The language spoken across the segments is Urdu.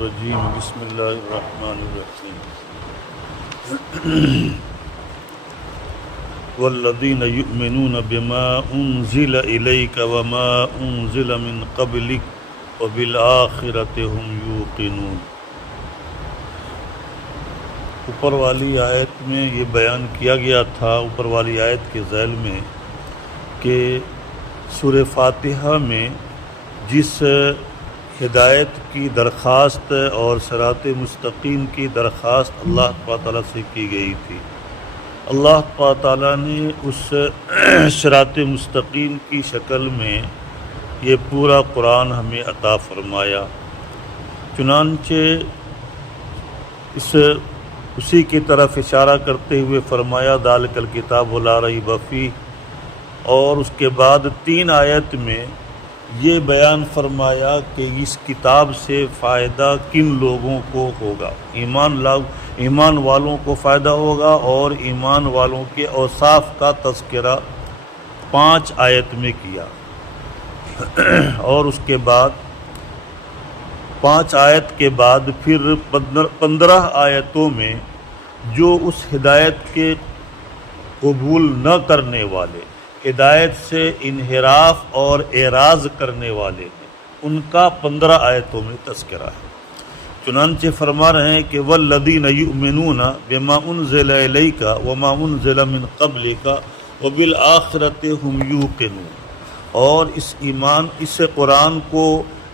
الرجیم بسم اللہ الرحمن الرحیم والذین یؤمنون بما انزل الیک وما انزل من قبلک وبالآخرۃ هم یوقنون۔ اوپر والی آیت میں یہ بیان کیا گیا تھا، اوپر والی آیت کے ذیل میں، کہ سورہ فاتحہ میں جس ہدایت کی درخواست اور صراط مستقیم کی درخواست اللہ تعالیٰ سے کی گئی تھی، اللہ تعالیٰ نے اس صراط مستقیم کی شکل میں یہ پورا قرآن ہمیں عطا فرمایا۔ چنانچہ اسی کی طرف اشارہ کرتے ہوئے فرمایا ذالک الکتاب لا ریب فیہ، اور اس کے بعد 3 آیت میں یہ بیان فرمایا کہ اس کتاب سے فائدہ کن لوگوں کو ہوگا، ایمان والوں کو فائدہ ہوگا، اور ایمان والوں کے اوصاف کا تذکرہ 5 آیت میں کیا، اور اس کے بعد 5 آیت کے بعد پھر 15 آیتوں میں جو اس ہدایت کے قبول نہ کرنے والے، ہدایت سے انحراف اور اعراض کرنے والے ہیں، ان کا 15 آیتوں میں تذکرہ ہے۔ چنانچہ فرما رہے ہیں کہ والذین یؤمنون بما انزل الیک وما انزل من قبلک وبالآخرۃ هم یوقنون، اور اس قرآن کو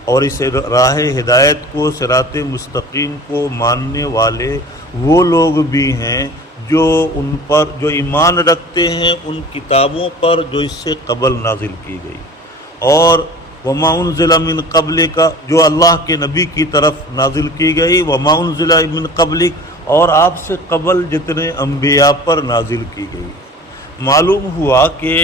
اور اس راہ ہدایت کو، صراط مستقیم کو ماننے والے وہ لوگ بھی ہیں جو ایمان رکھتے ہیں ان کتابوں پر جو اس سے قبل نازل کی گئی، اور وما انزل من قبلک جو اللہ کے نبی کی طرف نازل کی گئی، وما انزل من قبلک اور آپ سے قبل جتنے انبیاء پر نازل کی گئی۔ معلوم ہوا کہ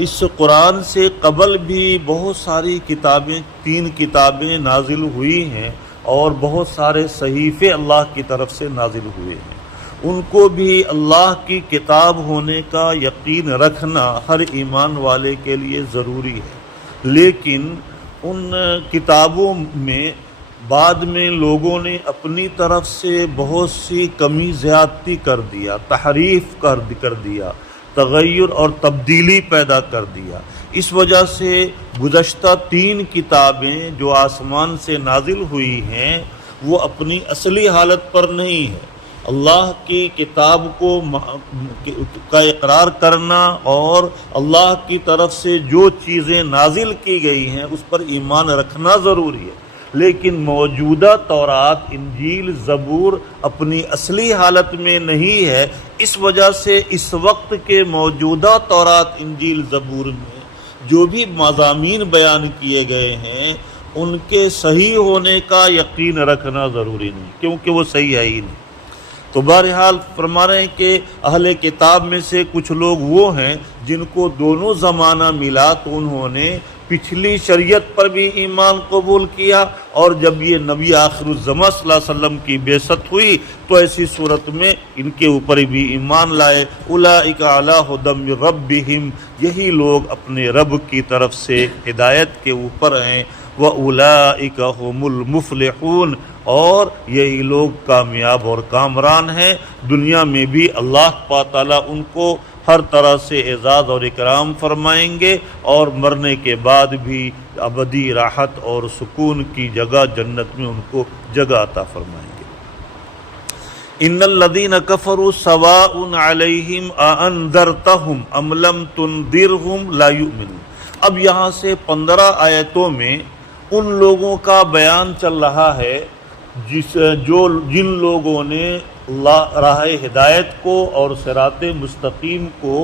اس قرآن سے قبل بھی بہت ساری کتابیں، 3 کتابیں نازل ہوئی ہیں، اور بہت سارے صحیفے اللہ کی طرف سے نازل ہوئے ہیں، ان کو بھی اللہ کی کتاب ہونے کا یقین رکھنا ہر ایمان والے کے لیے ضروری ہے۔ لیکن ان کتابوں میں بعد میں لوگوں نے اپنی طرف سے بہت سی کمی زیادتی کر دیا، تحریف کر دیا، تغیر اور تبدیلی پیدا کر دیا۔ اس وجہ سے گزشتہ 3 کتابیں جو آسمان سے نازل ہوئی ہیں وہ اپنی اصلی حالت پر نہیں ہے۔ اللہ کی کتاب کا اقرار کرنا اور اللہ کی طرف سے جو چیزیں نازل کی گئی ہیں اس پر ایمان رکھنا ضروری ہے، لیکن موجودہ تورات، انجیل، زبور اپنی اصلی حالت میں نہیں ہے۔ اس وجہ سے اس وقت کے موجودہ تورات، انجیل، زبور میں جو بھی مضامین بیان کیے گئے ہیں ان کے صحیح ہونے کا یقین رکھنا ضروری نہیں، کیونکہ وہ صحیح ہے ہی نہیں۔ تو بہرحال فرما رہے ہیں کہ اہل کتاب میں سے کچھ لوگ وہ ہیں جن کو دونوں زمانہ ملا، تو انہوں نے پچھلی شریعت پر بھی ایمان قبول کیا، اور جب یہ نبی آخر الزماں صلی اللہ علیہ وسلم کی بعثت ہوئی تو ایسی صورت میں ان کے اوپر بھی ایمان لائے۔ اولئک علی ھدی من ربہم، یہی لوگ اپنے رب کی طرف سے ہدایت کے اوپر ہیں، وَأُولَئِكَ هُمُ الْمُفْلِحُونَ، اور یہی لوگ کامیاب اور کامران ہیں۔ دنیا میں بھی اللہ تعالیٰ ان کو ہر طرح سے اعزاز اور اکرام فرمائیں گے، اور مرنے کے بعد بھی ابدی راحت اور سکون کی جگہ جنت میں ان کو جگہ عطا فرمائیں گے۔ ان الذین کفروا سواء علیہم اانذرتہم ام لم تنذرہم لا یؤمنون۔ اب یہاں سے 15 آیتوں میں ان لوگوں کا بیان چل رہا ہے جن لوگوں نے راہ ہدایت کو اور صراط مستقیم کو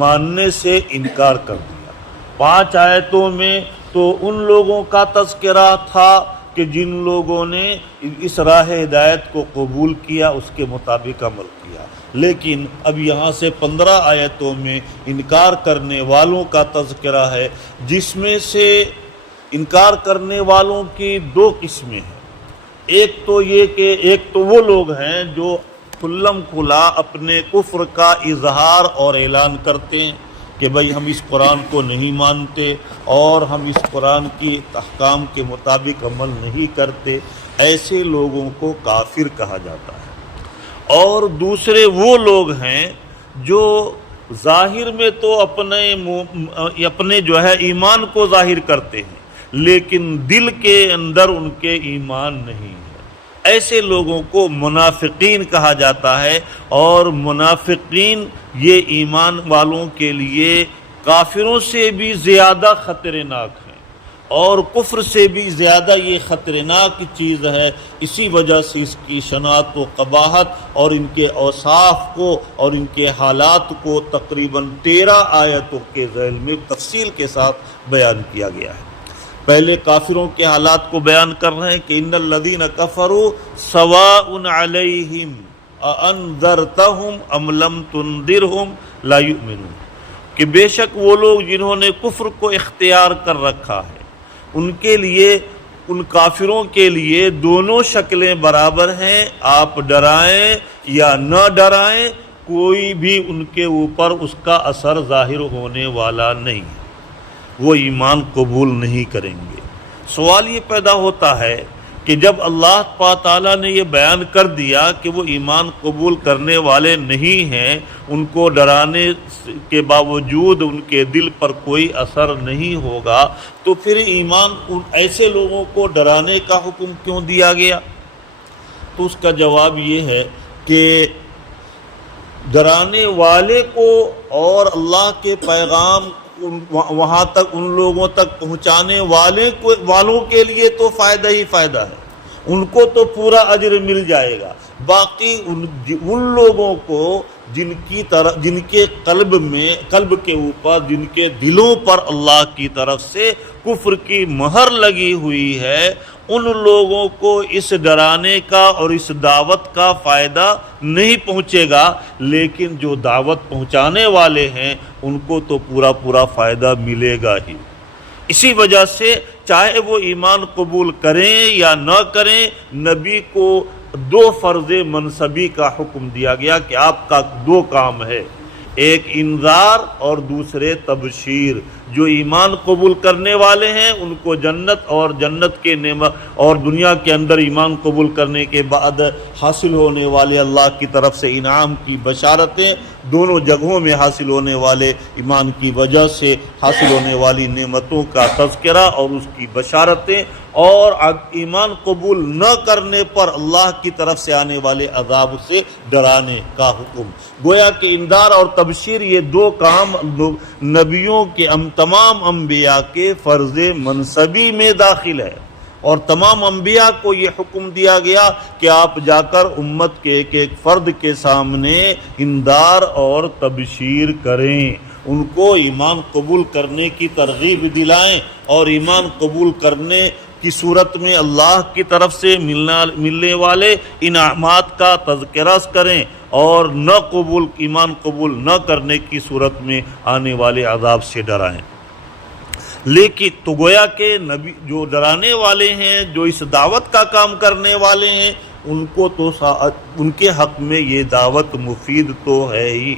ماننے سے انکار کر دیا۔ 5 آیتوں میں تو ان لوگوں کا تذکرہ تھا کہ جن لوگوں نے اس راہ ہدایت کو قبول کیا، اس کے مطابق عمل کیا، لیکن اب یہاں سے 15 آیتوں میں انکار کرنے والوں کا تذکرہ ہے، جس میں سے انکار کرنے والوں کی 2 قسمیں ہیں۔ ایک تو وہ لوگ ہیں جو کھلم کھلا اپنے کفر کا اظہار اور اعلان کرتے ہیں، کہ بھئی ہم اس قرآن کو نہیں مانتے اور ہم اس قرآن کی احکام کے مطابق عمل نہیں کرتے، ایسے لوگوں کو کافر کہا جاتا ہے۔ اور دوسرے وہ لوگ ہیں جو ظاہر میں تو اپنے جو ہے ایمان کو ظاہر کرتے ہیں، لیکن دل کے اندر ان کے ایمان نہیں ہے، ایسے لوگوں کو منافقین کہا جاتا ہے۔ اور منافقین یہ ایمان والوں کے لیے کافروں سے بھی زیادہ خطرناک ہیں اور کفر سے بھی زیادہ یہ خطرناک چیز ہے۔ اسی وجہ سے اس کی شناعت و قباحت اور ان کے اوصاف کو اور ان کے حالات کو تقریباً 13 آیتوں کے ذیل میں تفصیل کے ساتھ بیان کیا گیا ہے۔ پہلے کافروں کے حالات کو بیان کر رہے ہیں کہ ان الذین کفروا سواء علیہم اانذرتہم ام لم تنذرہم لا یؤمنون، کہ بے شک وہ لوگ جنہوں نے کفر کو اختیار کر رکھا ہے، ان کے لیے، ان کافروں کے لیے دونوں شکلیں برابر ہیں، آپ ڈرائیں یا نہ ڈرائیں، کوئی بھی ان کے اوپر اس کا اثر ظاہر ہونے والا نہیں ہے، وہ ایمان قبول نہیں کریں گے۔ سوال یہ پیدا ہوتا ہے کہ جب اللہ تعالیٰ نے یہ بیان کر دیا کہ وہ ایمان قبول کرنے والے نہیں ہیں، ان کو ڈرانے کے باوجود ان کے دل پر کوئی اثر نہیں ہوگا، تو پھر ایمان ایسے لوگوں کو ڈرانے کا حکم کیوں دیا گیا؟ تو اس کا جواب یہ ہے کہ ڈرانے والے کو اور اللہ کے پیغام وہاں تک ان لوگوں تک پہنچانے والوں کے لیے تو فائدہ ہی فائدہ ہے، ان کو تو پورا اجر مل جائے گا۔ باقی ان لوگوں کو جن کے قلب کے اوپر، جن کے دلوں پر اللہ کی طرف سے کفر کی مہر لگی ہوئی ہے، ان لوگوں کو اس ڈرانے کا اور اس دعوت کا فائدہ نہیں پہنچے گا، لیکن جو دعوت پہنچانے والے ہیں ان کو تو پورا فائدہ ملے گا ہی۔ اسی وجہ سے چاہے وہ ایمان قبول کریں یا نہ کریں، نبی کو 2 فرض منصبی کا حکم دیا گیا کہ آپ کا 2 کام ہے، ایک انذار اور دوسرے تبشیر۔ جو ایمان قبول کرنے والے ہیں ان کو جنت اور جنت کے نعمت اور دنیا کے اندر ایمان قبول کرنے کے بعد حاصل ہونے والے اللہ کی طرف سے انعام کی بشارتیں، دونوں جگہوں میں حاصل ہونے والے ایمان کی وجہ سے حاصل ہونے والی نعمتوں کا تذکرہ اور اس کی بشارتیں، اور ایمان قبول نہ کرنے پر اللہ کی طرف سے آنے والے عذاب سے ڈرانے کا حکم۔ گویا کہ انذار اور تبشیر یہ 2 کام نبیوں کے تمام انبیاء کے فرض منصبی میں داخل ہے، اور تمام انبیاء کو یہ حکم دیا گیا کہ آپ جا کر امت کے ایک فرد کے سامنے انذار اور تبشیر کریں، ان کو ایمان قبول کرنے کی ترغیب دلائیں، اور ایمان قبول کرنے کی صورت میں اللہ کی طرف سے ملنے والے انعامات کا تذکرہ کریں، اور ایمان قبول نہ کرنے کی صورت میں آنے والے عذاب سے ڈرائیں۔ لیکن تو گویا کہ نبی جو ڈرانے والے ہیں، جو اس دعوت کا کام کرنے والے ہیں، ان کو تو ان کے حق میں یہ دعوت مفید تو ہے ہی،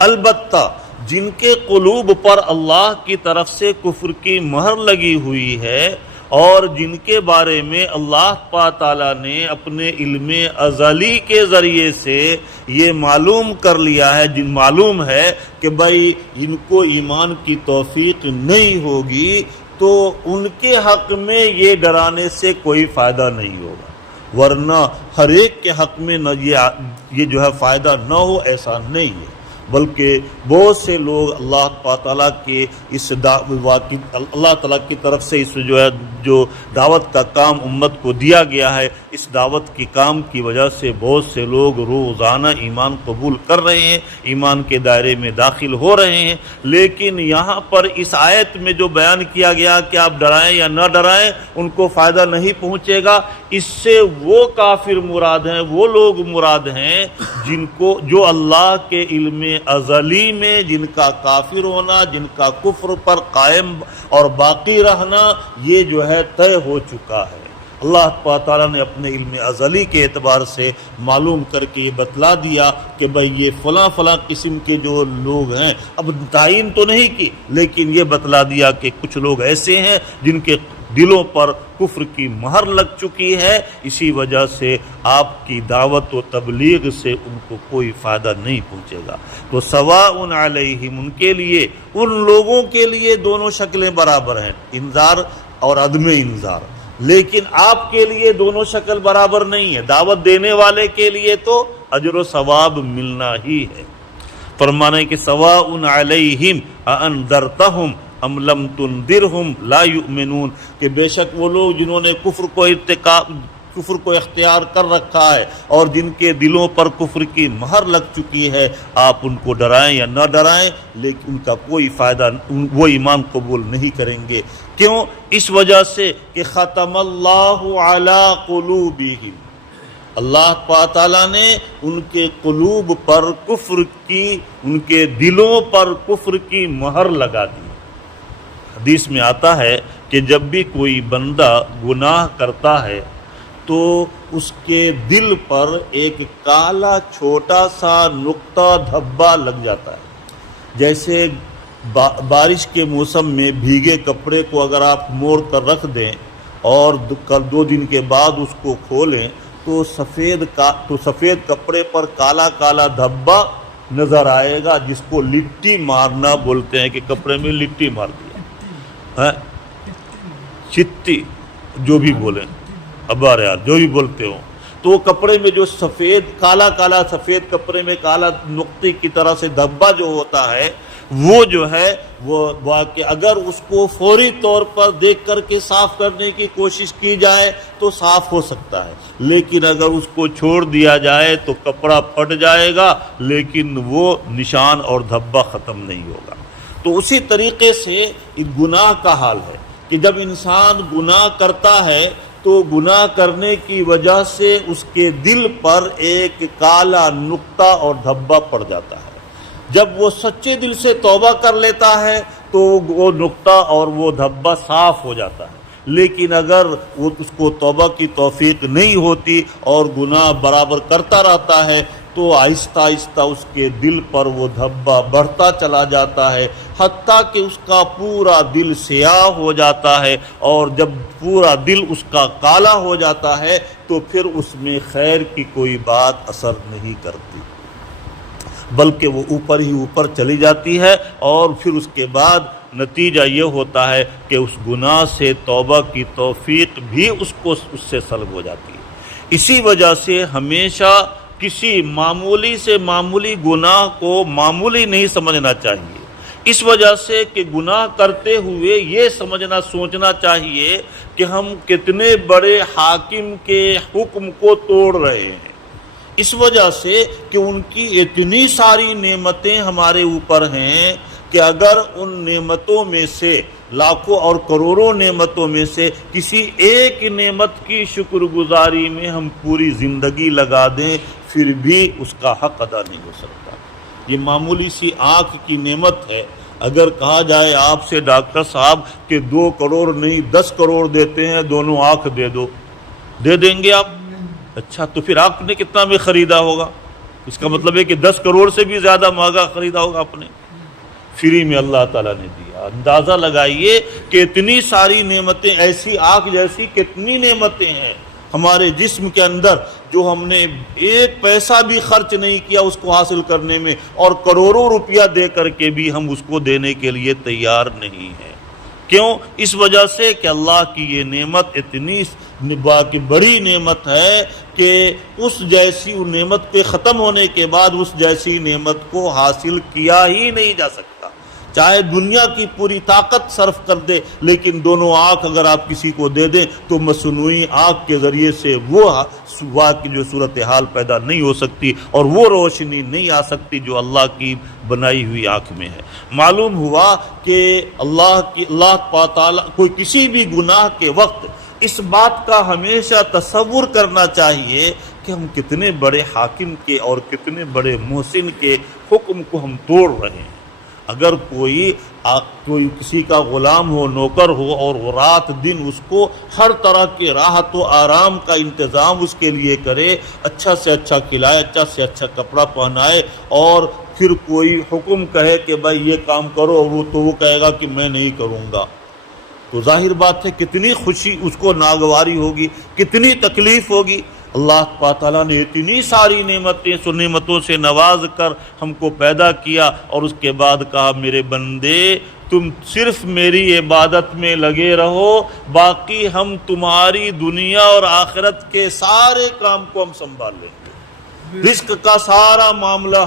البتہ جن کے قلوب پر اللہ کی طرف سے کفر کی مہر لگی ہوئی ہے اور جن کے بارے میں اللہ تعالیٰ نے اپنے علم ازلی کے ذریعے سے یہ معلوم کر لیا ہے، معلوم ہے کہ بھائی ان کو ایمان کی توفیق نہیں ہوگی، تو ان کے حق میں یہ ڈرانے سے کوئی فائدہ نہیں ہوگا، ورنہ ہر ایک کے حق میں نہ یہ جو ہے فائدہ نہ ہو ایسا نہیں ہے، بلکہ بہت سے لوگ اللہ تعالیٰ کے اس اللہ تعالیٰ کی طرف سے اس جو دعوت کا کام امت کو دیا گیا ہے، اس دعوت کی کام کی وجہ سے بہت سے لوگ روزانہ ایمان قبول کر رہے ہیں، ایمان کے دائرے میں داخل ہو رہے ہیں۔ لیکن یہاں پر اس آیت میں جو بیان کیا گیا کہ آپ ڈرائیں یا نہ ڈرائیں ان کو فائدہ نہیں پہنچے گا، اس سے وہ کافر مراد ہیں، وہ لوگ مراد ہیں جو اللہ کے علم ازلی میں جن کا کافر ہونا، جن کا کفر پر قائم اور باقی رہنا یہ جو ہے طے ہو چکا ہے، اللہ تعالیٰ نے اپنے علم ازلی کے اعتبار سے معلوم کر کے یہ بتلا دیا کہ بھئی یہ فلاں فلاں قسم کے جو لوگ ہیں، اب تعین تو نہیں کی لیکن یہ بتلا دیا کہ کچھ لوگ ایسے ہیں جن کے دلوں پر کفر کی مہر لگ چکی ہے، اسی وجہ سے آپ کی دعوت و تبلیغ سے ان کو کوئی فائدہ نہیں پہنچے گا۔ تو سواء علیہم، ان کے لیے، ان لوگوں کے لیے دونوں شکلیں برابر ہیں، انذار اور عدم انذار، لیکن آپ کے لیے دونوں شکل برابر نہیں ہے۔ دعوت دینے والے کے لیے تو اجر و ثواب ملنا ہی ہے۔ فرمانے کہ سواء علیہم اانذرتہم ام لم تنذرہم لا یؤمنون، کہ بے شک وہ لوگ جنہوں نے کفر کو اختیار کر رکھا ہے اور جن کے دلوں پر کفر کی مہر لگ چکی ہے، آپ ان کو ڈرائیں یا نہ ڈرائیں لیکن ان کا کوئی فائدہ، وہ ایمان قبول نہیں کریں گے۔ کیوں؟ اس وجہ سے کہ ختم اللہ علی قلوبہم، اللہ تعالیٰ نے ان کے قلوب پر کفر کی، ان کے دلوں پر کفر کی مہر لگا دی۔ حدیث میں آتا ہے کہ جب بھی کوئی بندہ گناہ کرتا ہے تو اس کے دل پر ایک کالا چھوٹا سا نقطہ دھبا لگ جاتا ہے، جیسے بارش کے موسم میں بھیگے کپڑے کو اگر آپ موڑ کر رکھ دیں اور 2 دن کے بعد اس کو کھولیں تو سفید کپڑے پر کالا کالا دھبا نظر آئے گا، جس کو لٹی مارنا بولتے ہیں، کہ کپڑے میں لٹی مار دیا، چتی جو بھی بولیں، ابار یار جو بھی بولتے ہو، تو وہ کپڑے میں جو سفید کالا کالا سفید کپڑے میں کالا نقطے کی طرح سے دھبا جو ہوتا ہے، وہ جو ہے وہ کہ اگر اس کو فوری طور پر دیکھ کر کے صاف کرنے کی کوشش کی جائے تو صاف ہو سکتا ہے، لیکن اگر اس کو چھوڑ دیا جائے تو کپڑا پھٹ جائے گا لیکن وہ نشان اور دھبا ختم نہیں ہوگا۔ تو اسی طریقے سے گناہ کا حال ہے کہ جب انسان گناہ کرتا ہے تو گناہ کرنے کی وجہ سے اس کے دل پر ایک کالا نقطہ اور دھبا پڑ جاتا ہے۔ جب وہ سچے دل سے توبہ کر لیتا ہے تو وہ نقطہ اور وہ دھبا صاف ہو جاتا ہے، لیکن اگر وہ اس کو توبہ کی توفیق نہیں ہوتی اور گناہ برابر کرتا رہتا ہے تو آہستہ آہستہ اس کے دل پر وہ دھبا بڑھتا چلا جاتا ہے، حتیٰ کہ اس کا پورا دل سیاہ ہو جاتا ہے، اور جب پورا دل اس کا کالا ہو جاتا ہے تو پھر اس میں خیر کی کوئی بات اثر نہیں کرتی، بلکہ وہ اوپر ہی اوپر چلی جاتی ہے، اور پھر اس کے بعد نتیجہ یہ ہوتا ہے کہ اس گناہ سے توبہ کی توفیق بھی اس سے سلب ہو جاتی ہے۔ اسی وجہ سے ہمیشہ کسی معمولی سے معمولی گناہ کو معمولی نہیں سمجھنا چاہیے، اس وجہ سے کہ گناہ کرتے ہوئے یہ سوچنا چاہیے کہ ہم کتنے بڑے حاکم کے حکم کو توڑ رہے ہیں، اس وجہ سے کہ ان کی اتنی ساری نعمتیں ہمارے اوپر ہیں کہ اگر ان نعمتوں میں سے، لاکھوں اور کروڑوں نعمتوں میں سے کسی ایک نعمت کی شکر گزاری میں ہم پوری زندگی لگا دیں پھر بھی اس کا حق ادا نہیں ہو سکتا۔ یہ معمولی سی آنکھ کی نعمت ہے، اگر کہا جائے آپ سے ڈاکٹر صاحب کہ 2 کروڑ نہیں 10 کروڑ دیتے ہیں، دونوں آنکھ دے دو، دے دیں گے آپ؟ اچھا، تو پھر آپ نے کتنا میں خریدا ہوگا؟ اس کا مطلب ہے کہ 10 کروڑ سے بھی زیادہ مہنگا خریدا ہوگا آپ نے۔ فری میں اللہ تعالیٰ نے دیا۔ اندازہ لگائیے کہ اتنی ساری نعمتیں، ایسی آنکھ جیسی کتنی نعمتیں ہیں ہمارے جسم کے اندر جو ہم نے 1 پیسہ بھی خرچ نہیں کیا اس کو حاصل کرنے میں، اور کروڑوں روپیہ دے کر کے بھی ہم اس کو دینے کے لیے تیار نہیں ہیں۔ کیوں؟ اس وجہ سے کہ اللہ کی یہ نعمت اتنی بڑی نعمت ہے کہ اس جیسی نعمت کے ختم ہونے کے بعد اس جیسی نعمت کو حاصل کیا ہی نہیں جا سکتا، چاہے دنیا کی پوری طاقت صرف کر دے، لیکن دونوں آنکھ اگر آپ کسی کو دے دیں تو مصنوعی آنکھ کے ذریعے سے وہ کی جو صورتحال پیدا نہیں ہو سکتی اور وہ روشنی نہیں آ سکتی جو اللہ کی بنائی ہوئی آنکھ میں ہے۔ معلوم ہوا کہ اللہ تعالیٰ کوئی کسی بھی گناہ کے وقت اس بات کا ہمیشہ تصور کرنا چاہیے کہ ہم کتنے بڑے حاکم کے اور کتنے بڑے محسن کے حکم کو ہم توڑ رہے ہیں۔ اگر کوئی کسی کا غلام ہو، نوکر ہو، اور وہ رات دن اس کو ہر طرح کے راحت و آرام کا انتظام اس کے لیے کرے، اچھا سے اچھا کھلائے، اچھا سے اچھا کپڑا پہنائے، اور پھر کوئی حکم کہے کہ بھائی یہ کام کرو، تو وہ کہے گا کہ میں نہیں کروں گا، تو ظاہر بات ہے کتنی خوشی اس کو ناگواری ہوگی، کتنی تکلیف ہوگی۔ اللہ تعالیٰ نے اتنی ساری نعمتوں سے نواز کر ہم کو پیدا کیا، اور اس کے بعد کہا میرے بندے تم صرف میری عبادت میں لگے رہو، باقی ہم تمہاری دنیا اور آخرت کے سارے کام کو ہم سنبھال لیں گے۔ رزق کا سارا معاملہ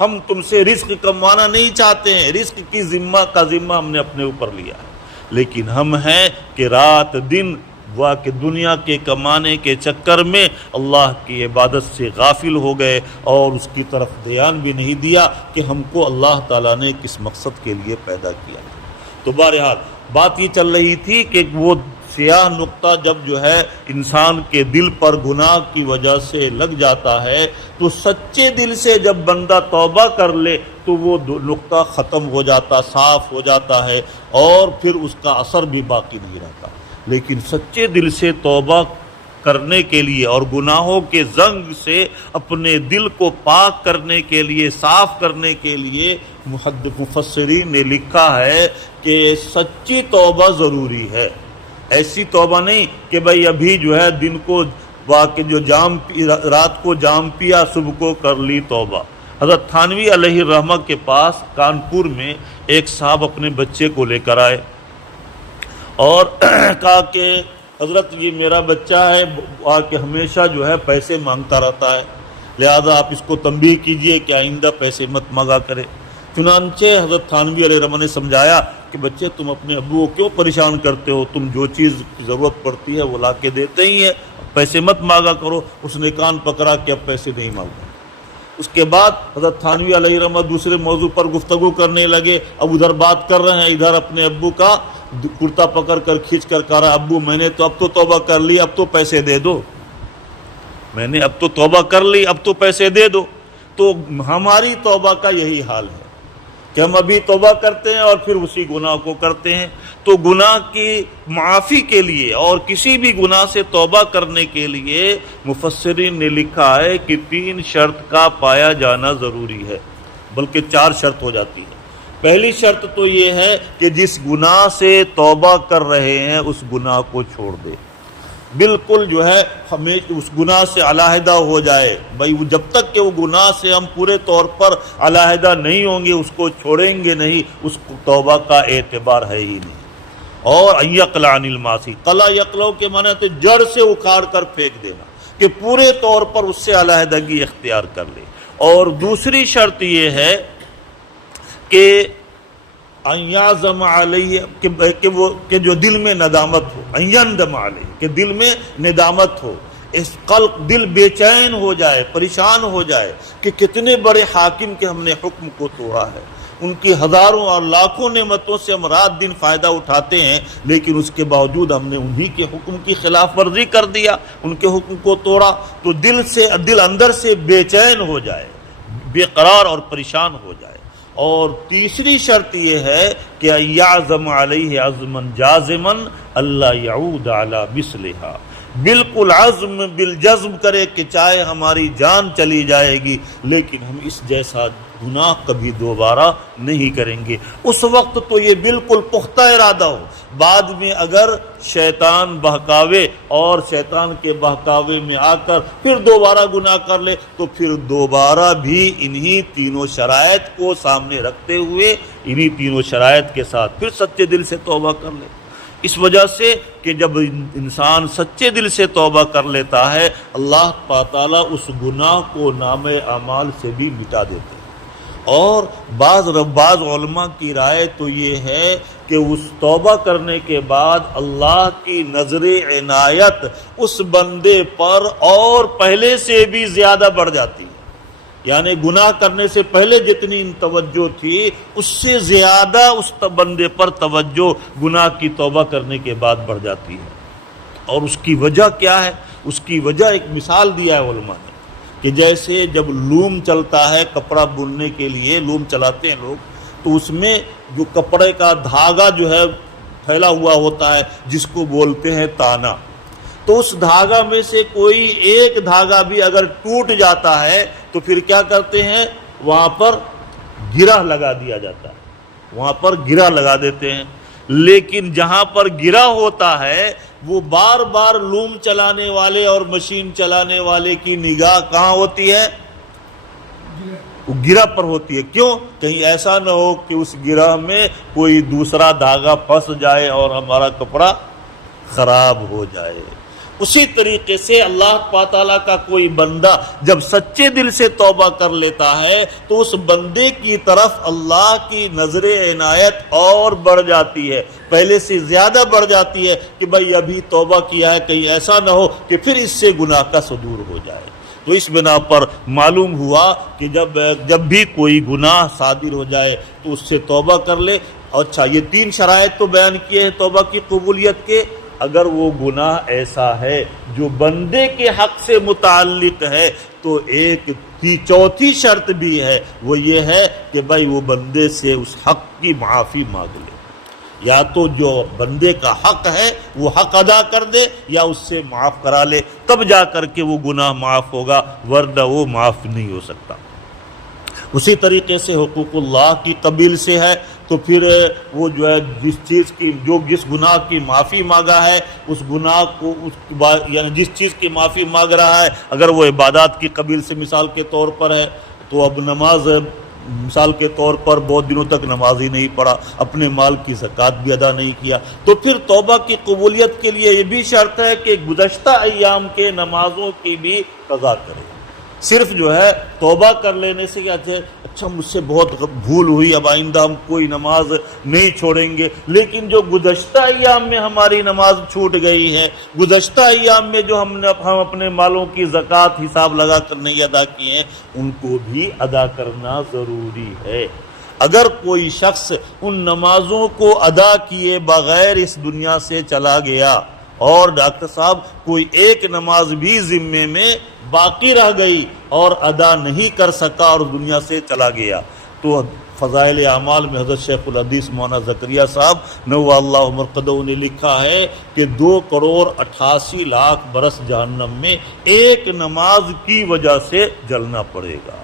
ہم تم سے رزق کمانا نہیں چاہتے ہیں، رزق کی ذمہ ہم نے اپنے اوپر لیا ہے، لیکن ہم ہیں کہ رات دن کہ دنیا کے کمانے کے چکر میں اللہ کی عبادت سے غافل ہو گئے، اور اس کی طرف دھیان بھی نہیں دیا کہ ہم کو اللہ تعالیٰ نے کس مقصد کے لیے پیدا کیا۔ تو بہرحال بات یہ چل رہی تھی کہ وہ سیاہ نقطہ جب جو ہے انسان کے دل پر گناہ کی وجہ سے لگ جاتا ہے، تو سچے دل سے جب بندہ توبہ کر لے تو وہ نقطہ ختم ہو جاتا، صاف ہو جاتا ہے، اور پھر اس کا اثر بھی باقی نہیں رہتا۔ لیکن سچے دل سے توبہ کرنے کے لیے اور گناہوں کے زنگ سے اپنے دل کو پاک کرنے کے لیے، صاف کرنے کے لیے مفسرین نے لکھا ہے کہ سچی توبہ ضروری ہے۔ ایسی توبہ نہیں کہ بھئی ابھی جو ہے دن کو جو رات کو جام پیا، صبح کو کر لی توبہ۔ حضرت تھانوی علیہ الرحمہ کے پاس کانپور میں ایک صاحب اپنے بچے کو لے کر آئے اور کہا کہ حضرت یہ میرا بچہ ہے کہ ہمیشہ جو ہے پیسے مانگتا رہتا ہے، لہذا آپ اس کو تنبیہ کیجئے کہ آئندہ پیسے مت مانگا کرے۔ چنانچہ حضرت تھانوی علیہ الرحمہ نے سمجھایا کہ بچے تم اپنے ابو کو کیوں پریشان کرتے ہو، تم جو چیز کی ضرورت پڑتی ہے وہ لا کے دیتے ہی ہیں، پیسے مت مانگا کرو۔ اس نے کان پکڑا کہ اب پیسے نہیں مانگا۔ اس کے بعد حضرت تھانوی علیہ الرحمہ دوسرے موضوع پر گفتگو کرنے لگے، اب ادھر بات کر رہے ہیں، ادھر اپنے ابو کا کرتا پکڑ کر کھینچ کر کہا رہا ابو میں نے تو اب تو توبہ کر لی، اب تو پیسے دے دو، میں نے اب تو توبہ کر لی، اب تو پیسے دے دو۔ تو ہماری توبہ کا یہی حال ہے کہ ہم ابھی توبہ کرتے ہیں اور پھر اسی گناہ کو کرتے ہیں۔ تو گناہ کی معافی کے لیے اور کسی بھی گناہ سے توبہ کرنے کے لیے مفسرین نے لکھا ہے کہ 3 شرط کا پایا جانا ضروری ہے، بلکہ 4 شرط ہو جاتی ہے۔ پہلی شرط تو یہ ہے کہ جس گناہ سے توبہ کر رہے ہیں اس گناہ کو چھوڑ دے، بالکل جو ہے ہمیں اس گناہ سے علیحدہ ہو جائے۔ بھائی جب تک کہ وہ گناہ سے ہم پورے طور پر علیحدہ نہیں ہوں گے، اس کو چھوڑیں گے نہیں، اس توبہ کا اعتبار ہے ہی نہیں۔ اور ان یقلع عن المعاصی، قلع یقلع کے معنی ہے جڑ سے اکھاڑ کر پھینک دینا، کہ پورے طور پر اس سے علیحدگی اختیار کر لے۔ اور دوسری شرط یہ ہے کہ ان یعزم علیہ، کہ جو دل میں ندامت ہو، ان یندم علیہ، کہ دل میں ندامت ہو، اس قلق دل بے چین ہو جائے، پریشان ہو جائے کہ کتنے بڑے حاکم کے ہم نے حکم کو توڑا ہے، ان کی ہزاروں اور لاکھوں نعمتوں سے ہم رات دن فائدہ اٹھاتے ہیں، لیکن اس کے باوجود ہم نے انہی کے حکم کی خلاف ورزی کر دیا، ان کے حکم کو توڑا۔ تو دل اندر سے بے چین ہو جائے، بے قرار اور پریشان ہو جائے۔ اور تیسری شرط یہ ہے کہ یعزم علیہ عزما جازما اللہ یعود علی مثلہا، بالکل عزم بالجزم کرے کہ چاہے ہماری جان چلی جائے گی لیکن ہم اس جیسا گناہ کبھی دوبارہ نہیں کریں گے۔ اس وقت تو یہ بالکل پختہ ارادہ ہو، بعد میں اگر شیطان بہکاوے اور شیطان کے بہکاوے میں آ کر پھر دوبارہ گناہ کر لے تو پھر دوبارہ بھی انہی تینوں شرائط کو سامنے رکھتے ہوئے، انہی تینوں شرائط کے ساتھ پھر سچے دل سے توبہ کر لے۔ اس وجہ سے کہ جب انسان سچے دل سے توبہ کر لیتا ہے، اللہ تعالیٰ اس گناہ کو نام اعمال سے بھی مٹا دیتے ہیں۔ اور بعض علماء کی رائے تو یہ ہے کہ اس توبہ کرنے کے بعد اللہ کی نظر عنایت اس بندے پر اور پہلے سے بھی زیادہ بڑھ جاتی ہے، یعنی گناہ کرنے سے پہلے جتنی توجہ تھی اس سے زیادہ اس بندے پر توجہ گناہ کی توبہ کرنے کے بعد بڑھ جاتی ہے۔ اور اس کی وجہ کیا ہے؟ اس کی وجہ ایک مثال دیا ہے علماء نے کہ جیسے جب لوم چلتا ہے کپڑا بننے کے لیے، لوم چلاتے ہیں لوگ، تو اس میں جو کپڑے کا دھاگا جو ہے پھیلا ہوا ہوتا ہے جس کو بولتے ہیں تانا، تو اس دھاگا میں سے کوئی ایک دھاگا بھی اگر ٹوٹ جاتا ہے تو پھر کیا کرتے ہیں، وہاں پر گرہ لگا دیا جاتا ہے، وہاں پر گرہ لگا دیتے ہیں۔ لیکن جہاں پر گرہ ہوتا ہے وہ بار بار لوم چلانے والے اور مشین چلانے والے کی نگاہ کہاں ہوتی ہے، وہ گرہ پر ہوتی ہے۔ کیوں؟ کہیں ایسا نہ ہو کہ اس گرہ میں کوئی دوسرا دھاگا پھنس جائے اور ہمارا کپڑا خراب ہو جائے۔ اسی طریقے سے اللہ تعالیٰ کا کوئی بندہ جب سچے دل سے توبہ کر لیتا ہے تو اس بندے کی طرف اللہ کی نظر عنایت اور بڑھ جاتی ہے، پہلے سے زیادہ بڑھ جاتی ہے کہ بھائی ابھی توبہ کیا ہے، کہیں ایسا نہ ہو کہ پھر اس سے گناہ کا صدور ہو جائے۔ تو اس بنا پر معلوم ہوا کہ جب بھی کوئی گناہ صادر ہو جائے تو اس سے توبہ کر لے۔ اچھا، یہ 3 شرائط تو بیان کیے ہیں توبہ کی قبولیت کے۔ اگر وہ گناہ ایسا ہے جو بندے کے حق سے متعلق ہے تو ایک چوتھی شرط بھی ہے، وہ یہ ہے کہ بھائی وہ بندے سے اس حق کی معافی مانگ لے، یا تو جو بندے کا حق ہے وہ حق ادا کر دے یا اس سے معاف کرا لے، تب جا کر کے وہ گناہ معاف ہوگا، ورنہ وہ معاف نہیں ہو سکتا۔ اسی طریقے سے حقوق اللہ کی قبیل سے ہے، تو پھر وہ جو ہے جس گناہ کی معافی مانگا ہے اس گناہ کو یعنی جس چیز کی معافی مانگ رہا ہے، اگر وہ عبادات کی قبیل سے مثال کے طور پر ہے تو اب نماز مثال کے طور پر بہت دنوں تک نماز ہی نہیں پڑھا، اپنے مال کی زکوٰۃ بھی ادا نہیں کیا، تو پھر توبہ کی قبولیت کے لیے یہ بھی شرط ہے کہ گزشتہ ایام کے نمازوں کی بھی قضا کرے۔ صرف جو ہے توبہ کر لینے سے کیا اچھا مجھ سے بہت بھول ہوئی، اب آئندہ ہم کوئی نماز نہیں چھوڑیں گے، لیکن جو گزشتہ ایام میں ہماری نماز چھوٹ گئی ہے، گزشتہ ایام میں جو ہم اپنے مالوں کی زکوٰۃ حساب لگا کر نہیں ادا کیے ہیں، ان کو بھی ادا کرنا ضروری ہے۔ اگر کوئی شخص ان نمازوں کو ادا کیے بغیر اس دنیا سے چلا گیا اور ڈاکٹر صاحب کوئی ایک نماز بھی ذمے میں باقی رہ گئی اور ادا نہیں کر سکا اور دنیا سے چلا گیا، تو فضائل اعمال میں حضرت شیخ الحدیث مولانا زکریا صاحب نور اللہ مرقدہ نے لکھا ہے کہ 2,88,00,000 برس جہنم میں ایک نماز کی وجہ سے جلنا پڑے گا۔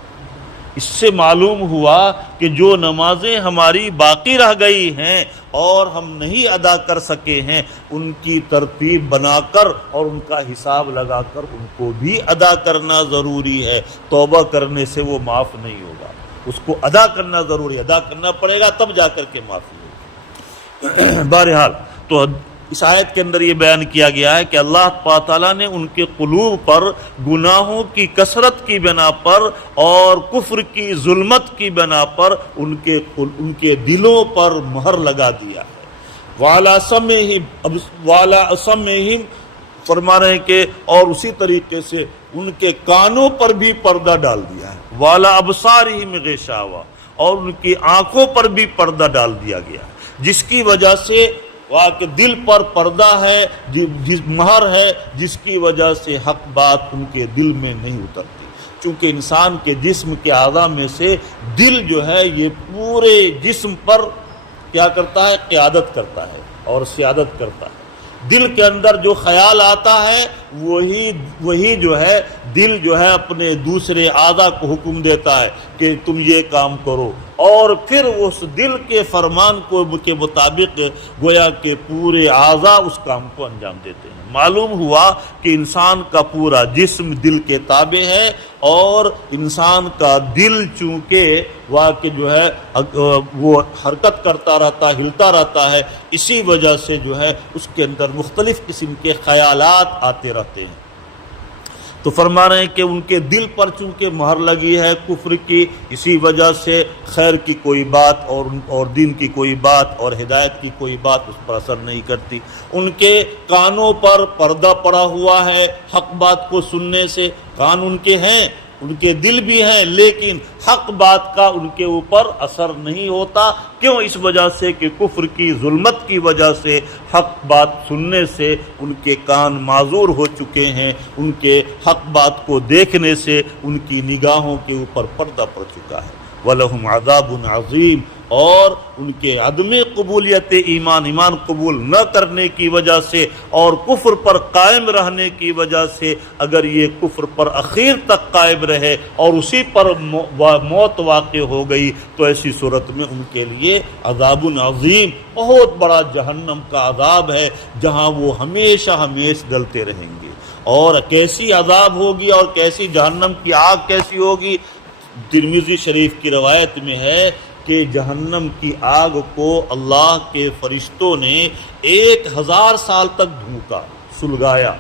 اس سے معلوم ہوا کہ جو نمازیں ہماری باقی رہ گئی ہیں اور ہم نہیں ادا کر سکے ہیں، ان کی ترتیب بنا کر اور ان کا حساب لگا کر ان کو بھی ادا کرنا ضروری ہے۔ توبہ کرنے سے وہ معاف نہیں ہوگا، اس کو ادا کرنا ضروری ہے، ادا کرنا پڑے گا تب جا کر کے معافی ہوگی۔ بہرحال تو اس آیت کے اندر یہ بیان کیا گیا ہے کہ اللہ تعالیٰ نے ان کے قلوب پر گناہوں کی کثرت کی بنا پر اور کفر کی ظلمت کی بنا پر ان کے دلوں پر مہر لگا دیا ہے۔ وَعَلَىٰ سَمْعِهِمْ فرما رہے ہیں کہ اور اسی طریقے سے ان کے کانوں پر بھی پردہ ڈال دیا ہے۔ وَعَلَىٰ أَبْصَارِهِمْ غِشَاوَةٌ اور ان کی آنکھوں پر بھی پردہ ڈال دیا گیا ہے، جس کی وجہ سے کہ دل پر پردہ ہے، مہر ہے، جس کی وجہ سے حق بات ان کے دل میں نہیں اترتی۔ چونکہ انسان کے جسم کے اعضاء میں سے دل جو ہے یہ پورے جسم پر کیا کرتا ہے، قیادت کرتا ہے اور سیادت کرتا ہے۔ دل کے اندر جو خیال آتا ہے وہی جو ہے دل جو ہے اپنے دوسرے اعضاء کو حکم دیتا ہے کہ تم یہ کام کرو، اور پھر اس دل کے فرمان کے مطابق گویا کہ پورے اعضاء اس کام کو انجام دیتے ہیں۔ معلوم ہوا کہ انسان کا پورا جسم دل کے تابع ہے، اور انسان کا دل چونکہ واقع جو ہے وہ حرکت کرتا رہتا، ہلتا رہتا ہے، اسی وجہ سے جو ہے اس کے اندر مختلف قسم کے خیالات آتے رہتے ہیں۔ تو فرما رہے ہیں کہ ان کے دل پر چونکہ مہر لگی ہے کفر کی، اسی وجہ سے خیر کی کوئی بات اور دین کی کوئی بات اور ہدایت کی کوئی بات اس پر اثر نہیں کرتی۔ ان کے کانوں پر پردہ پڑا ہوا ہے حق بات کو سننے سے، کان ان کے ہیں، ان کے دل بھی ہیں، لیکن حق بات کا ان کے اوپر اثر نہیں ہوتا۔ کیوں؟ اس وجہ سے کہ کفر کی ظلمت کی وجہ سے حق بات سننے سے ان کے کان معذور ہو چکے ہیں، ان کے حق بات کو دیکھنے سے ان کی نگاہوں کے اوپر پردہ پڑ چکا ہے۔ وَلَهُمْ عَذَابٌ عَظِيمٌ، اور ان کے عدم قبولیت ایمان قبول نہ کرنے کی وجہ سے اور کفر پر قائم رہنے کی وجہ سے، اگر یہ کفر پر اخیر تک قائم رہے اور اسی پر موت واقع ہو گئی تو ایسی صورت میں ان کے لیے عذاب عظیم، بہت بڑا جہنم کا عذاب ہے جہاں وہ ہمیشہ ڈلتے رہیں گے۔ اور کیسی عذاب ہوگی اور کیسی جہنم کی آگ کیسی ہوگی؟ ترمذی شریف کی روایت میں ہے کہ جہنم کی آگ کو اللہ کے فرشتوں نے 1000 سال تک دھوکا، سلگایا،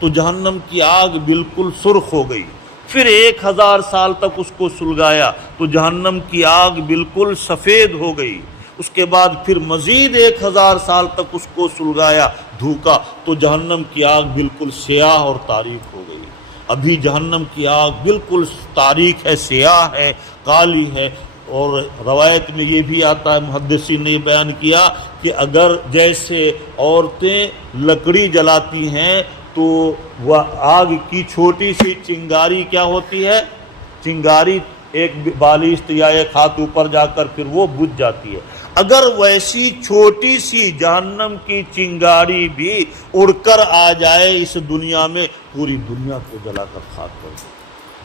تو جہنم کی آگ بالکل سرخ ہو گئی۔ پھر 1000 سال تک اس کو سلگایا تو جہنم کی آگ بالکل سفید ہو گئی۔ اس کے بعد پھر مزید 1000 سال تک اس کو سلگایا، دھوکا، تو جہنم کی آگ بالکل سیاہ اور تاریک ہو گئی۔ ابھی جہنم کی آگ بالکل تاریک ہے، سیاہ ہے، کالی ہے۔ اور روایت میں یہ بھی آتا ہے، محدثین نے بیان کیا کہ اگر جیسے عورتیں لکڑی جلاتی ہیں تو وہ آگ کی چھوٹی سی چنگاری کیا ہوتی ہے، چنگاری ایک بالشت یا ایک ہاتھ اوپر جا کر پھر وہ بجھ جاتی ہے، اگر ویسی چھوٹی سی جہنم کی چنگاری بھی اڑ کر آ جائے اس دنیا میں، پوری دنیا کو جلا کر خاک کر دے۔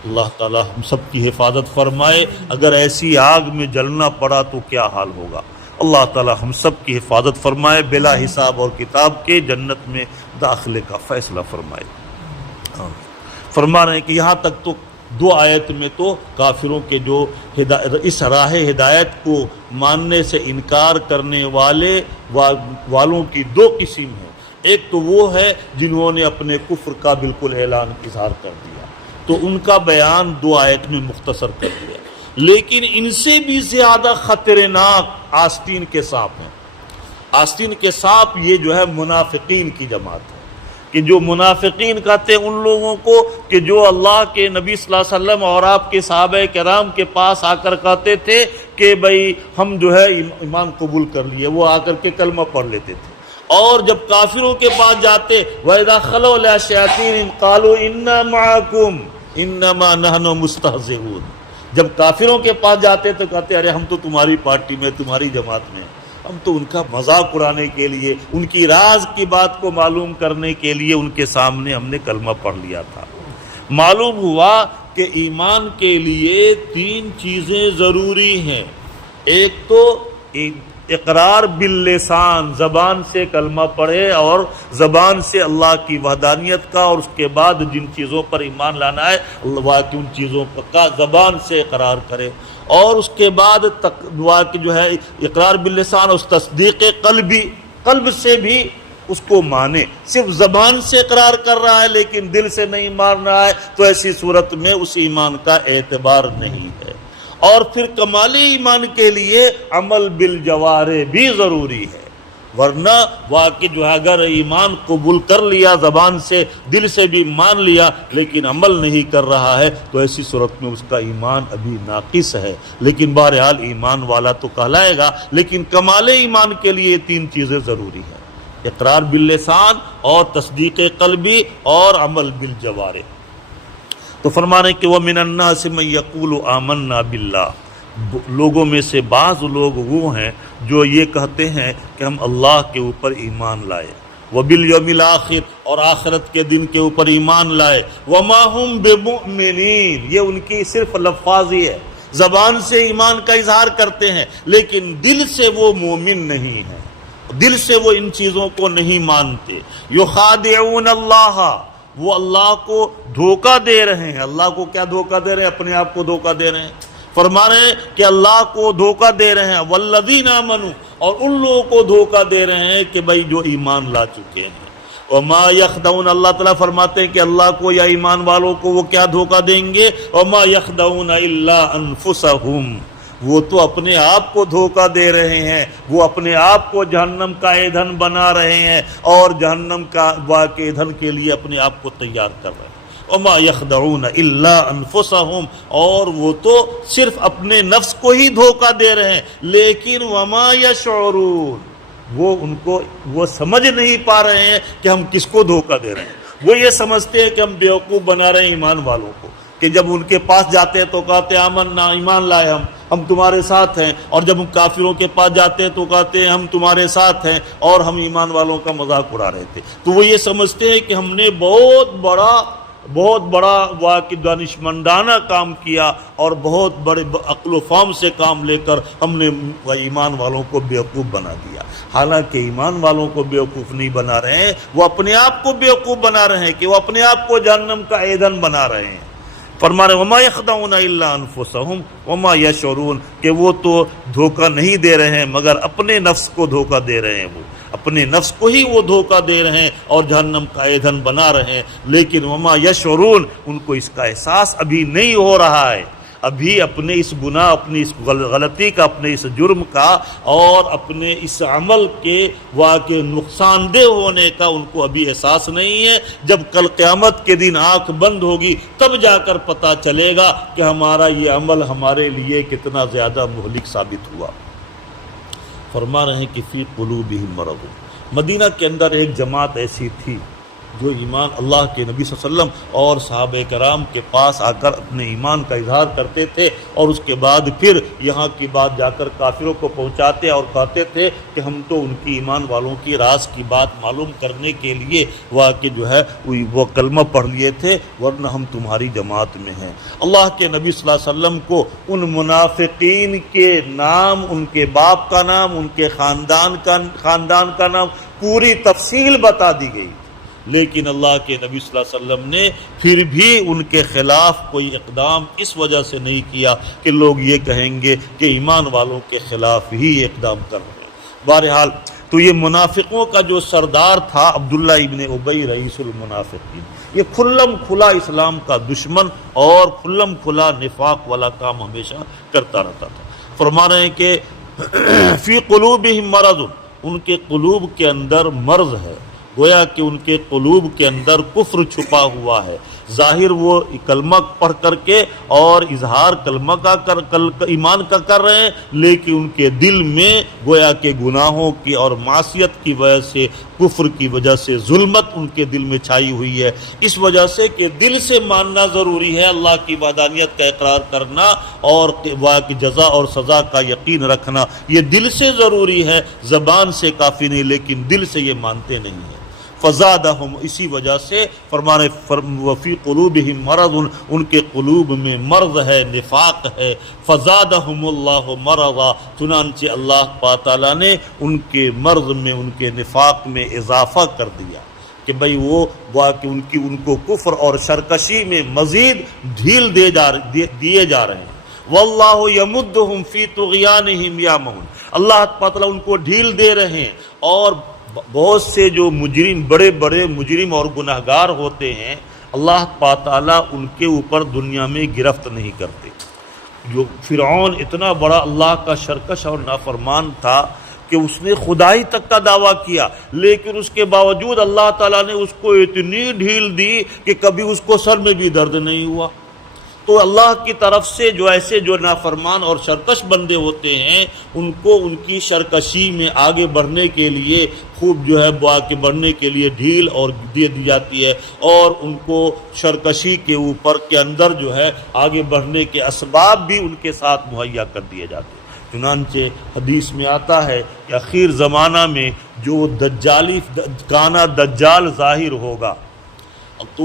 اللہ تعالیٰ ہم سب کی حفاظت فرمائے۔ اگر ایسی آگ میں جلنا پڑا تو کیا حال ہوگا؟ اللہ تعالیٰ ہم سب کی حفاظت فرمائے، بلا حساب اور کتاب کے جنت میں داخلے کا فیصلہ فرمائے۔ فرما رہے ہیں کہ یہاں تک تو 2 آیت میں تو کافروں کے جو اس راہ ہدایت کو ماننے سے انکار کرنے والوں کی 2 قسم ہیں۔ ایک تو وہ ہے جنہوں نے اپنے کفر کا بالکل اعلان اظہار کر دیا، تو ان کا بیان 2 آیت میں مختصر کر دیا۔ لیکن ان سے بھی زیادہ خطرناک آستین کے سانپ ہیں۔ آستین کے سانپ یہ جو ہے منافقین کی جماعت ہے، کہ جو منافقین کہتے ہیں ان لوگوں کو کہ جو اللہ کے نبی صلی اللہ علیہ وسلم اور آپ کے صحابہ کرام کے پاس آ کر کہتے تھے کہ بھئی ہم جو ہے ایمان قبول کر لیے، وہ آ کر کے کلمہ پڑھ لیتے تھے، اور جب کافروں کے پاس جاتے وَإِذَا خَلَوْا إِلَىٰ شَيَاطِينِهِمْ قَالُوا إِنَّا مَعَكُمْ إِنَّمَا نَحْنُ مُسْتَهْزِئُونَ، جب کافروں کے پاس جاتے تو کہتے ارے ہم تو تمہاری پارٹی میں، تمہاری جماعت میں، ہم تو ان کا مذاق اڑانے کے لیے، ان کی راز کی بات کو معلوم کرنے کے لیے ان کے سامنے ہم نے کلمہ پڑھ لیا تھا۔ معلوم ہوا کہ ایمان کے لیے 3 چیزیں ضروری ہیں۔ ایک تو اقرار باللسان، زبان سے کلمہ پڑھے اور زبان سے اللہ کی وحدانیت کا، اور اس کے بعد جن چیزوں پر ایمان لانا ہے اللہ ان چیزوں کا زبان سے اقرار کرے، اور اس کے بعد جو ہے اقرار باللسان اور تصدیق قلبی، قلب سے بھی اس کو مانے۔ صرف زبان سے اقرار کر رہا ہے لیکن دل سے نہیں مان رہا ہے تو ایسی صورت میں اس ایمان کا اعتبار نہیں ہے۔ اور پھر کمال ایمان کے لیے عمل بالجوارح بھی ضروری ہے، ورنہ واقعی جو ہے اگر ایمان قبول کر لیا زبان سے، دل سے بھی مان لیا لیکن عمل نہیں کر رہا ہے تو ایسی صورت میں اس کا ایمان ابھی ناقص ہے، لیکن بہرحال ایمان والا تو کہلائے گا۔ لیکن کمال ایمان کے لیے 3 چیزیں ضروری ہیں، اقرار باللسان اور تصدیق قلبی اور عمل بالجوارح۔ تو فرما رہے ہیں کہ وَمِنَ النَّاسِ مَن يَقُولُ آمَنَّا بِاللَّهِ، لوگوں میں سے بعض لوگ وہ ہیں جو یہ کہتے ہیں کہ ہم اللہ کے اوپر ایمان لائے، وَبِالْيَوْمِ الْآخِرِ، اور آخرت کے دن کے اوپر ایمان لائے، وَمَا هُمْ بِمُؤْمِنِينَ، یہ ان کی صرف لفاظی ہے، زبان سے ایمان کا اظہار کرتے ہیں لیکن دل سے وہ مومن نہیں ہیں، دل سے وہ ان چیزوں کو نہیں مانتے۔ يُخَادِعُونَ اللَّهَ، وہ اللہ کو دھوکہ دے رہے ہیں۔ اللہ کو کیا دھوکہ دے رہے ہیں؟ اپنے آپ کو دھوکہ دے رہے ہیں۔ فرما رہے ہیں کہ اللہ کو دھوکہ دے رہے ہیں، والذین آمنوا، اور ان لوگوں کو دھوکہ دے رہے ہیں کہ بھائی جو ایمان لا چکے ہیں۔ وما یخدعون، اللہ تعالیٰ فرماتے ہیں کہ اللہ کو یا ایمان والوں کو وہ کیا دھوکہ دیں گے؟ وما یخدعون الا انفسہم، وہ تو اپنے آپ کو دھوکہ دے رہے ہیں، وہ اپنے آپ کو جہنم کا ایندھن بنا رہے ہیں اور جہنم کا واقع ایندھن کے لیے اپنے آپ کو تیار کر رہے ہیں۔ وما یخدعون الا انفسہم، اور وہ تو صرف اپنے نفس کو ہی دھوکہ دے رہے ہیں، لیکن وما یشعرون، وہ سمجھ نہیں پا رہے ہیں کہ ہم کس کو دھوکہ دے رہے ہیں۔ وہ یہ سمجھتے ہیں کہ ہم بیوقوف بنا رہے ہیں ایمان والوں کو، کہ جب ان کے پاس جاتے ہیں تو کہتے ہیں آمنا، ایمان لائے ہم، ہم تمہارے ساتھ ہیں، اور جب ہم کافروں کے پاس جاتے ہیں تو کہتے ہیں ہم تمہارے ساتھ ہیں، اور ہم ایمان والوں کا مذاق اڑا رہے تھے۔ تو وہ یہ سمجھتے ہیں کہ ہم نے بہت بڑا واقعی دانشمندانہ کام کیا اور بہت بڑے عقل و فہم سے کام لے کر ہم نے ایمان والوں کو بیوقوف بنا دیا۔ حالانکہ ایمان والوں کو بیوقوف نہیں بنا رہے ہیں، وہ اپنے آپ کو بیوقوف بنا رہے ہیں، کہ وہ اپنے آپ کو جہنم کا ایندھن بنا رہے ہیں۔ فرما رہے وما یخدعون الا انفسهم وما یشعرون، کہ وہ تو دھوکہ نہیں دے رہے ہیں مگر اپنے نفس کو دھوکہ دے رہے ہیں، وہ اپنے نفس کو ہی وہ دھوکہ دے رہے ہیں اور جہنم کا ایندھن بنا رہے ہیں، لیکن وما یشعرون، ان کو اس کا احساس ابھی نہیں ہو رہا ہے، ابھی اپنے اس گناہ، اپنی اس غلطی کا، اپنے اس جرم کا اور اپنے اس عمل کے واقع نقصان دہ ہونے کا ان کو ابھی احساس نہیں ہے۔ جب کل قیامت کے دن آنکھ بند ہوگی تب جا کر پتہ چلے گا کہ ہمارا یہ عمل ہمارے لیے کتنا زیادہ مہلک ثابت ہوا۔ فرما رہے ہیں کہ فی قلوبہم مرض، مدینہ کے اندر ایک جماعت ایسی تھی جو ایمان اللہ کے نبی صلی اللہ علیہ وسلم اور صحابہ کرام کے پاس آ کر اپنے ایمان کا اظہار کرتے تھے، اور اس کے بعد پھر یہاں کی بات جا کر کافروں کو پہنچاتے اور کہتے تھے کہ ہم تو ان کی ایمان والوں کی راز کی بات معلوم کرنے کے لیے واقع جو ہے وہ کلمہ پڑھ لیے تھے، ورنہ ہم تمہاری جماعت میں ہیں۔ اللہ کے نبی صلی اللہ علیہ وسلم کو ان منافقین کے نام، ان کے باپ کا نام، ان کے خاندان کا نام، پوری تفصیل بتا دی گئی، لیکن اللہ کے نبی صلی اللہ علیہ وسلم نے پھر بھی ان کے خلاف کوئی اقدام اس وجہ سے نہیں کیا کہ لوگ یہ کہیں گے کہ ایمان والوں کے خلاف ہی یہ اقدام کر رہے ہیں۔ بہرحال تو یہ منافقوں کا جو سردار تھا عبداللہ ابن ابی رئیس المنافقین، یہ کھلم کھلا اسلام کا دشمن اور کھلم کھلا نفاق والا کام ہمیشہ کرتا رہتا تھا۔ فرما رہے ہیں کہ فی قلوبہم مرض، ان کے قلوب کے اندر مرض ہے، گویا کہ ان کے قلوب کے اندر کفر چھپا ہوا ہے۔ ظاہر وہ کلمہ پڑھ کر کے اور اظہار کلمہ کا ایمان کا کر رہے ہیں، لیکن ان کے دل میں گویا کہ گناہوں کی اور معصیت کی وجہ سے، کفر کی وجہ سے ظلمت ان کے دل میں چھائی ہوئی ہے۔ اس وجہ سے کہ دل سے ماننا ضروری ہے، اللہ کی وحدانیت کا اقرار کرنا اور جزا اور سزا کا یقین رکھنا، یہ دل سے ضروری ہے، زبان سے کافی نہیں، لیکن دل سے یہ مانتے نہیں ہیں۔ فزادہم، اسی وجہ سے فرمانے وفی قلوبہم مرض، ان کے قلوب میں مرض ہے، نفاق ہے۔ فزادہم اللہ مرضا، چنانچہ اللہ تعالیٰ نے ان کے مرض میں، ان کے نفاق میں اضافہ کر دیا کہ بھئی وہ کہ ان کو کفر اور سرکشی میں مزید ڈھیل دیے جا رہے ہیں۔ واللہ یمدہم فی طغیانہم یعمہون، اللہ تعالیٰ ان کو ڈھیل دے رہے ہیں، اور بہت سے جو مجرم، بڑے بڑے مجرم اور گناہگار ہوتے ہیں، اللہ تعالیٰ ان کے اوپر دنیا میں گرفت نہیں کرتے۔ جو فرعون اتنا بڑا اللہ کا سرکش اور نافرمان تھا کہ اس نے خدائی تک کا دعویٰ کیا، لیکن اس کے باوجود اللہ تعالیٰ نے اس کو اتنی ڈھیل دی کہ کبھی اس کو سر میں بھی درد نہیں ہوا۔ تو اللہ کی طرف سے جو ایسے جو نافرمان اور سرکش بندے ہوتے ہیں، ان کو ان کی سرکشی میں آگے بڑھنے کے لیے خوب جو ہے آگے بڑھنے کے لیے ڈھیل اور دے دی جاتی ہے، اور ان کو سرکشی کے اوپر کے اندر جو ہے آگے بڑھنے کے اسباب بھی ان کے ساتھ مہیا کر دیے جاتے ہیں۔ چنانچہ حدیث میں آتا ہے کہ اخیر زمانہ میں جو دجالی کانا دجال ظاہر ہوگا تو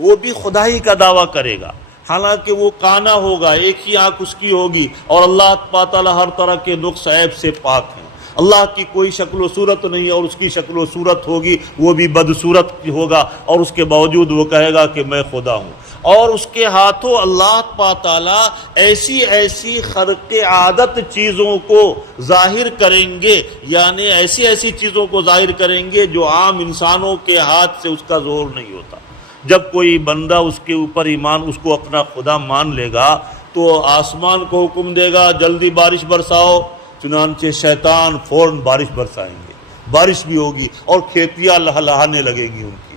وہ بھی خدائی کا دعویٰ کرے گا، حالانکہ وہ کانا ہوگا، ایک ہی آنکھ اس کی ہوگی، اور اللہ تعالیٰ ہر طرح کے نقص عیب سے پاک ہیں۔ اللہ کی کوئی شکل و صورت نہیں، اور اس کی شکل و صورت ہوگی وہ بھی بدصورت ہوگا، اور اس کے باوجود وہ کہے گا کہ میں خدا ہوں۔ اور اس کے ہاتھوں اللہ تعالیٰ ایسی ایسی خرق عادت چیزوں کو ظاہر کریں گے، یعنی ایسی ایسی چیزوں کو ظاہر کریں گے جو عام انسانوں کے ہاتھ سے اس کا زور نہیں ہوتا۔ جب کوئی بندہ اس کے اوپر ایمان، اس کو اپنا خدا مان لے گا، تو آسمان کو حکم دے گا جلدی بارش برساؤ، چنانچہ شیطان فوراً بارش برسائیں گے، بارش بھی ہوگی اور کھیتیاں لہلہانے لگے گی ان کی۔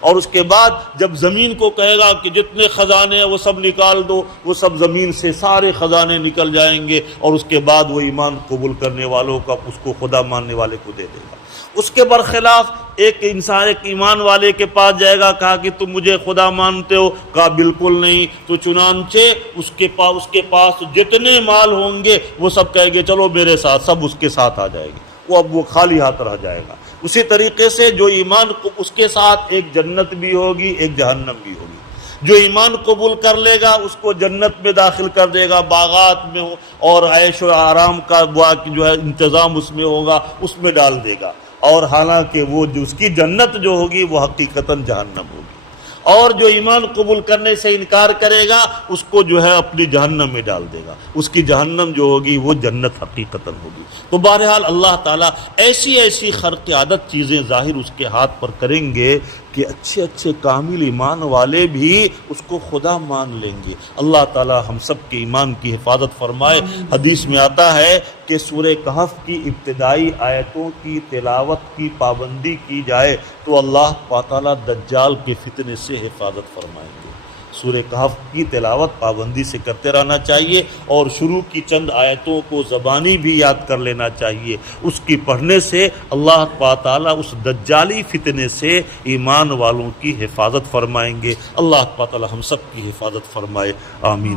اور اس کے بعد جب زمین کو کہے گا کہ جتنے خزانے ہیں وہ سب نکال دو، وہ سب زمین سے سارے خزانے نکل جائیں گے، اور اس کے بعد وہ ایمان قبول کرنے والوں کا، اس کو خدا ماننے والے کو دے دے گا۔ اس کے برخلاف ایک انسان ایک ایمان والے کے پاس جائے گا، کہا کہ تم مجھے خدا مانتے ہو؟ کہا بالکل نہیں۔ تو چنانچہ اس کے پاس جتنے مال ہوں گے وہ سب کہیں گے چلو میرے ساتھ، سب اس کے ساتھ آ جائے گی، وہ خالی ہاتھ رہ جائے گا۔ اسی طریقے سے جو ایمان اس کے ساتھ ایک جنت بھی ہوگی، ایک جہنم بھی ہوگی۔ جو ایمان قبول کر لے گا اس کو جنت میں داخل کر دے گا، باغات میں اور عیش و آرام کا جو ہے انتظام اس میں ہوگا، اس میں ڈال دے گا، اور حالانکہ وہ جو اس کی جنت جو ہوگی وہ حقیقتاً جہنم ہوگی۔ اور جو ایمان قبول کرنے سے انکار کرے گا اس کو جو ہے اپنی جہنم میں ڈال دے گا، اس کی جہنم جو ہوگی وہ جنت حقیقتاً ہوگی۔ تو بہرحال اللہ تعالیٰ ایسی خرق عادت چیزیں ظاہر اس کے ہاتھ پر کریں گے کہ اچھے کامل ایمان والے بھی اس کو خدا مان لیں گے۔ اللہ تعالیٰ ہم سب کے ایمان کی حفاظت فرمائے۔ حدیث میں آتا ہے کہ سورہ کہف کی ابتدائی آیتوں کی تلاوت کی پابندی کی جائے تو اللہ تعالیٰ دجال کے فتنے سے حفاظت فرمائیں گے۔ سورہ کہف کی تلاوت پابندی سے کرتے رہنا چاہیے، اور شروع کی چند آیتوں کو زبانی بھی یاد کر لینا چاہیے۔ اس کی پڑھنے سے اللہ تعالیٰ اس دجالی فتنے سے ایمان والوں کی حفاظت فرمائیں گے۔ اللہ تعالیٰ ہم سب کی حفاظت فرمائے، آمین۔